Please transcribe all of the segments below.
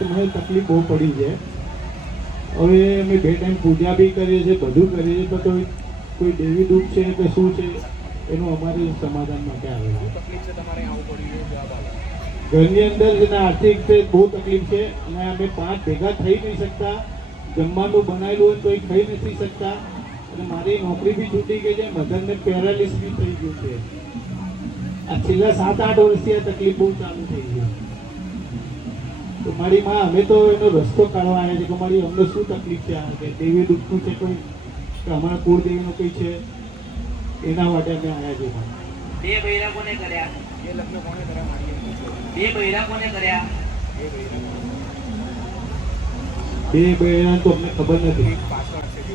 મને તકલીફ બહુ પડી છે. હવે અમે 2 ટાઈમ પૂજા બી કરીએ છીએ, બધું કરીએ છીએ, તો કોઈ દેવી દુઃખ છે કે શું છે એનું અમારે સમાધાન માટે આવે છે. તકલીફ છે તમારે આવું પડ્યું જવાબ આપો. ઘરની અંદર છે આર્થિક રીતે બહુ તકલીફ છે અને અમે 5 ભેગા થઈ નહીં શકતા. જમવાનું બનાવેલું હોય તો એ ખાઈ નથી શકતા અને મારી નોકરી બી છૂટી ગઈ છે. મધરને પેરાલિસ બી થઈ ગયું છે. આ છેલ્લા 7-8 વર્ષથી આ તકલીફ બહુ ચાલુ થઈ ગઈ. તો મારી માં અમે તો એનો રસ્તો કાઢવા આવ્યા છે કે મારી અમને શું તકલીફ છે, કે દેવી દુઃખનું છે કોઈ, કે અમારા કુળદેવીનું કોઈ છે, એના માટે અમે આવ્યા છીએ. 2 બૈરા કોને કર્યા? એ લગ્ન કોને કર્યા મારી? 2 બૈરા કોને કર્યા? બે બહેરા તો અમને ખબર નથી. પાછળ છે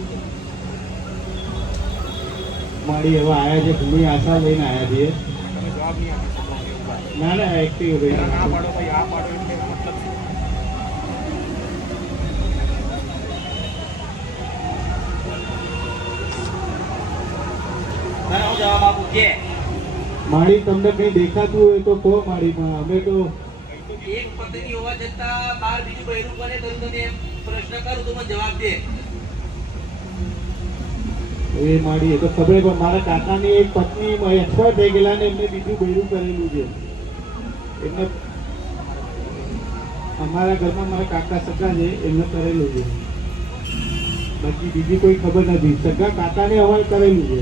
મારી હવે આવ્યા છે, ઘણી આશા લઈને આવ્યા છીએ. તમે જવાબ નહીં આપી શકો. ના ના એક્ટિવ પહેલા ના પાડો ભાઈ આ પાડો એટલે એનો મતલબ શું? તને હું જવાબ આપું કે મારી તમને કઈ દેખાતું હોય તો કહો મારી માં. અમે તો એક પત્ની હોવા છતાં બાર બીજું બૈરું કોને કર્યું? તને એમ પ્રશ્ન કરું તો મને જવાબ દે. એ મારી એ તો ખબર, પણ મારા કાકાની એક પત્ની એક્સપાયર થઈ ગયેલા ને એમને બીજું બૈરું કરેલું છે. એમને અમારા ઘરમાં મારા કાકા સગા છે એમને કરેલું છે. બાકી બીજી કોઈ ખબર નથી. સગા કાકાને અમારે કરેલું છે.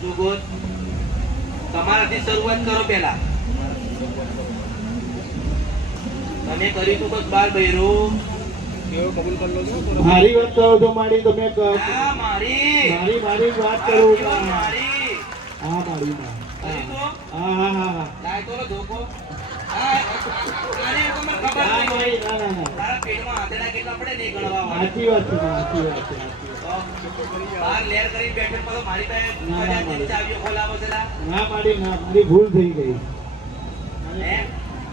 હજુ ગોત તમારાથી શરૂઆત કરો. પહેલા તમે કર્યું તું બસ બાર બૈરું. કેવો કબૂલ કરી લો છો? મારી વાત કરો તો મારી તમે હા મારી મારી વાત કરું. મારી હા મારી માં. કર્યું તો હા હા હા હા. લાય તો ધોકો. હા આને તો મને ખબર ના નહીં. મારી ના ના ના. તારા પેટમાં આંધળા કેટલા પડે નહીં ગણવા વાળા. સાચી વાત છે, સાચી વાત છે. બાર લેર કરી બેઠે પડો મારી પાસે ના, ના, બજારની ચાવીઓ ખોલાવો છે લા. ના મારી ના, મારી ભૂલ થઈ ગઈ. હે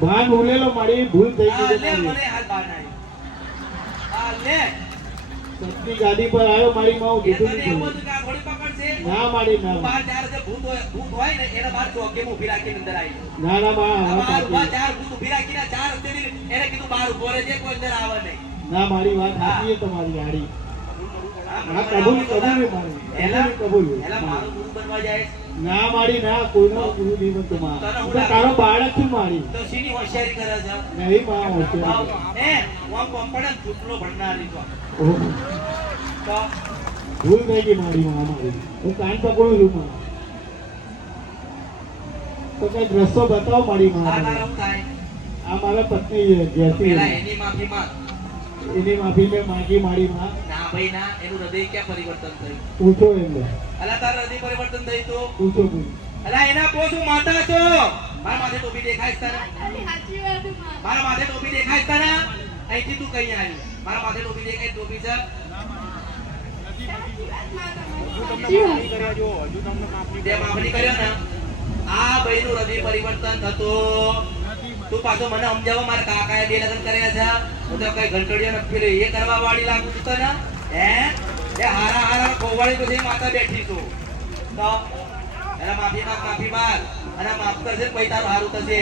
ભાન ઉલેલો, મારી ભૂલ થઈ હા ગઈ. લે મને હાલ બાર નાઈ. હા લે સત્યની ગાદી પર આવ્યો મારી માં. હું એ જુદું તને નહીં એવું થયું. હતું કે આ ઘોડી પકડશે. ના મારી ના. બાર ચાર જે ભૂત હોય ને એને બાર ચોકેમાં ઊભી રાખીને અંદર આવી. ના ના માં આ વાત બાર ઉભા સાચી. ચાર ભૂત ઊભી રાખીને ચાર હસ્તેથી એને કીધું બાર ઉભો રહેજે, કોઈ અંદર આવે નહીં. ના મારી વાત સાચી છે તમારી હારી. હા, હા કબૂલ કબૂલ છે મારી. એલા કબૂલ છે. એલા મારું ગુરુ બનવા જાય ના મારી ના, કોઈનો ગુરુ નહીં બનતો માં. હું તો તારો બાળક છું મારી. તો શીની હોશિયારી કરે છે? નહીં માં હોશિયાર. હે હું આમ કોમ્પડન ચૂપલો ભણનારી છું. ઓહો. તો ભૂલ થઈ ગઈ મારી માં મારી. હું કાન પકડું છું માં. તો કઈક રસ્તો બતાવો મારી આ માં. તારા શું થાય? આ મારા પત્ની છે ઘેરથી. પેલા એની માફી માંગ. એની માફી મેં માંગી મારી માં. ના ભાઈ ના, એનું હૃદય ક્યાં પરિવર્તન થયું? પૂછો એમને. અલા તારા હૃદય પરિવર્તન થયું તો પૂછો પૂછો. અલા એના પોસ હું માતા છો. મારા માથે ટોપી દેખાય છે તને? મારા માથે ટોપી દેખાય છે તને? અહીંથી તું કઈ આવી? મારા માથે ટોપી દેખાય? ટોપી છે? હજુ તમને માફ નહીં કર્યા જો. હજુ તમને માફ નહીં તે માફી કર્યો ને આ ભાઈનું હૃદય પરિવર્તન થતું. તું પાછો મને સમજાવો, મારા કાકાએ 2 લગ્ન કર્યા છે. હું તો કઈ ઘંટડીઓ ને પેલી એ કરવા વાળી લાગુ છું તને. હે એ હારા હારા ખોવાળી પછી માતા બેઠી છું. તો એના માફી માંગ અને માફ કરશે પછી તારું હારું થશે.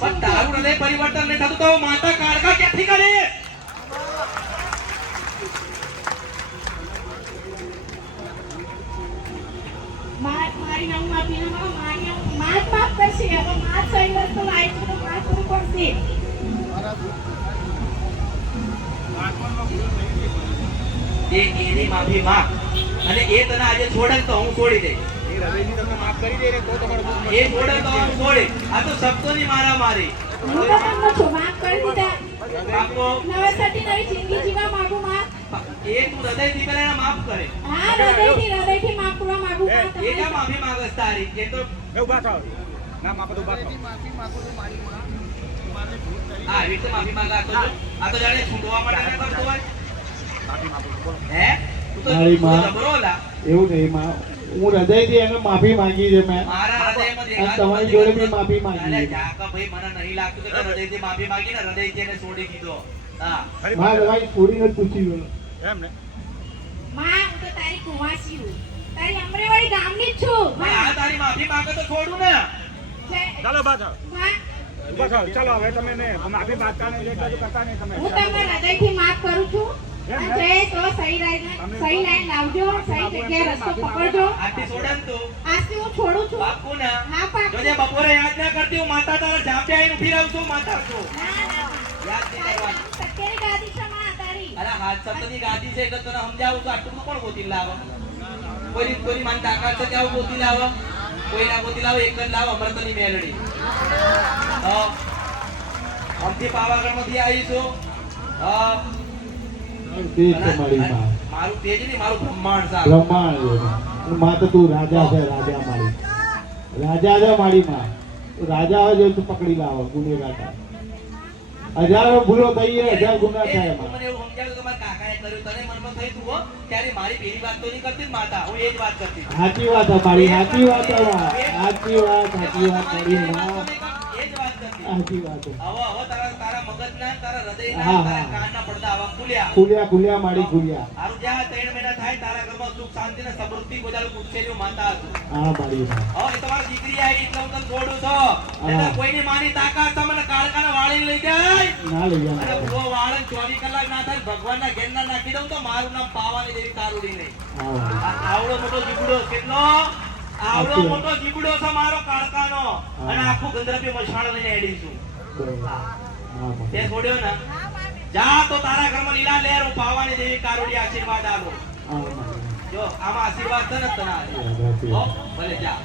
પણ તારું હૃદય પરિવર્તન નહીં થતું તો માતા કાળકા ક્યાંથી કરે? મારી નામ માફી ના મારી માફ કરશે. હવે માફ સહી વસ્તુ લાઈફ તો માફ કરવું પડશે. એની માફી માંગ અને એ તને આજે છોડે તો હું છોડી દઈશ. એ હૃદયથી તમને માફ કરી દે ને તો તમારું દુઃખ એ છોડે તો હું છોડી. આ તો શબ્દોની મારા મારી. હું તો તમને છો માફ કરી દીધા. બાપો નવેસરથી નવી જિંદગી જીવા માંગુ માં. એ તું હૃદયથી પેલા એને માફ કરે. હા હૃદયથી માફ કરવા માંગુ માં. એ ક્યાં માફી માંગસ તારી? એ તો એ ઊભા થાવ. ના માપા તો ઊભા થાવ. હા એવી રીતે માફી માંગા. આ તો જાણે છૂટવા માટે ના કરતો હોય. માફી માંગો બોલો. હે તું તો મારી માં. જબરો લા. એવું નહીં માં. હું હૃદયથી એને માફી માંગી છે મેં. મારા હૃદયમાં અને દેખાતું તમારી નથી. જોડે બી માફી માંગી અલે છે. જાકા ભાઈ મને નહીં લાગતું કે તે હૃદયથી માફી માંગી ને હૃદયથી એને છોડી દીધો. હા ખરી માં વાત. તમારી છોડીને જ પૂછી લો. એમ ને માં હું તો તારી કુંવાસી છું. તારી અમરેવાડી ગામની જ છું. માફી માંગે તો છોડું ને ચાલો બસ માં, બસ ચાલો હવે તમે ને માફી માંગતા નહીં એટલે તો કરતા નહીં તમે હું તમને હૃદયથી માફ કરું છું અને જયેશ તો સહી લાઈન લાવજો, સહી જગ્યાએ રસ્તો પકડજો. આજથી છોડે ને તું આજથી હું છોડું છું. પાક્કું ને હા, પાક્કું. જોજે બપોરે યાદ ના કરતી હું માતા તારા ઝાંપે આવીને ઊભી રહું છું માતા છું ના, ના, યાદ નહીં કરવાનું. સત્યની ગાદી છે માં તારી. અરે હાથ શબ્દની ગાદી છે એટલે તને સમજાવું તો આટલું બધું કોણ ગોતી લાવે કોઈની માન તાકાત છે ત્યાં ગોતી લાવે કોઈ ના ગોતી લાવે એક જ લાવે અમૃતની મેલડી અમથી પાવાગઢમાંથી આવી છું તે છે મારી માં. મારું તેજ નહીં મારું બ્રહ્માંડ સાહેબ બ્રહ્માંડ છે. અને માં તો તું રાજા છે, રાજા મારી રાજા છે મારી માં. તું રાજા હોય જો તું પકડી લાવો ગુનેગાર થાય. હજારો ભૂલો થઈ જાય, 1000 ગુના થાય તું એમાં. મને એવું સમજાવ્યું કે મારા કાકાએ કર્યું તને મનમાં થઈ તું હો ત્યારે મારી પેલી વાત તો નહીં કરતી જ માતા હું એ જ વાત કરતી હતી. સાચી વાત છે મારી, સાચી વાત છે માં. સાચી વાત મારી માં. એ જ વાત કરતી સાચી વાત છે. હવે તારા મગજના તારા હૃદયના હા, તારા હા. કાનના પડદા આવા ખુલ્યા ખુલ્યા ખુલ્યા મારી ખુલ્યા. હારું જ્યાં 3 મહિના થાય તારા ઘરમાં સુખ શાંતિ ને સમૃદ્ધિ ગોજાલું પૂછેલું માતા હતું હા મારી માં. હવે એ તમારી દીકરી આવી એટલે હું તને છોડું છો નહીંતર કોઈની માની તાકાત છે મને કાળકાને વાળીને લઈ જાય ના લઈ અને જાય. ભૂવો વાળે 24 કલાક ના થાય ભગવાનના ઘેરના નાખી દઉં તો મારું નામ પાવાની દેવી કારુડી નહીં હા મારી. આવડો મોટો જીબડો કેટલો આવડો મોટો જીબડો છે મારો કાળકાનો અને આખું ગંધર્પી મશાળ લઈને એડીશું બરાબર. હા તે મારી. છોડ્યો ને હા, માં. જા તો તારા ઘરમાં લીલા લહેર હું પાવાની દેવી કારુડી આશીર્વાદ આલો હા મારી. જો આમાં આશીર્વાદ છે ને તને સાચી હો વાત. ભલે જા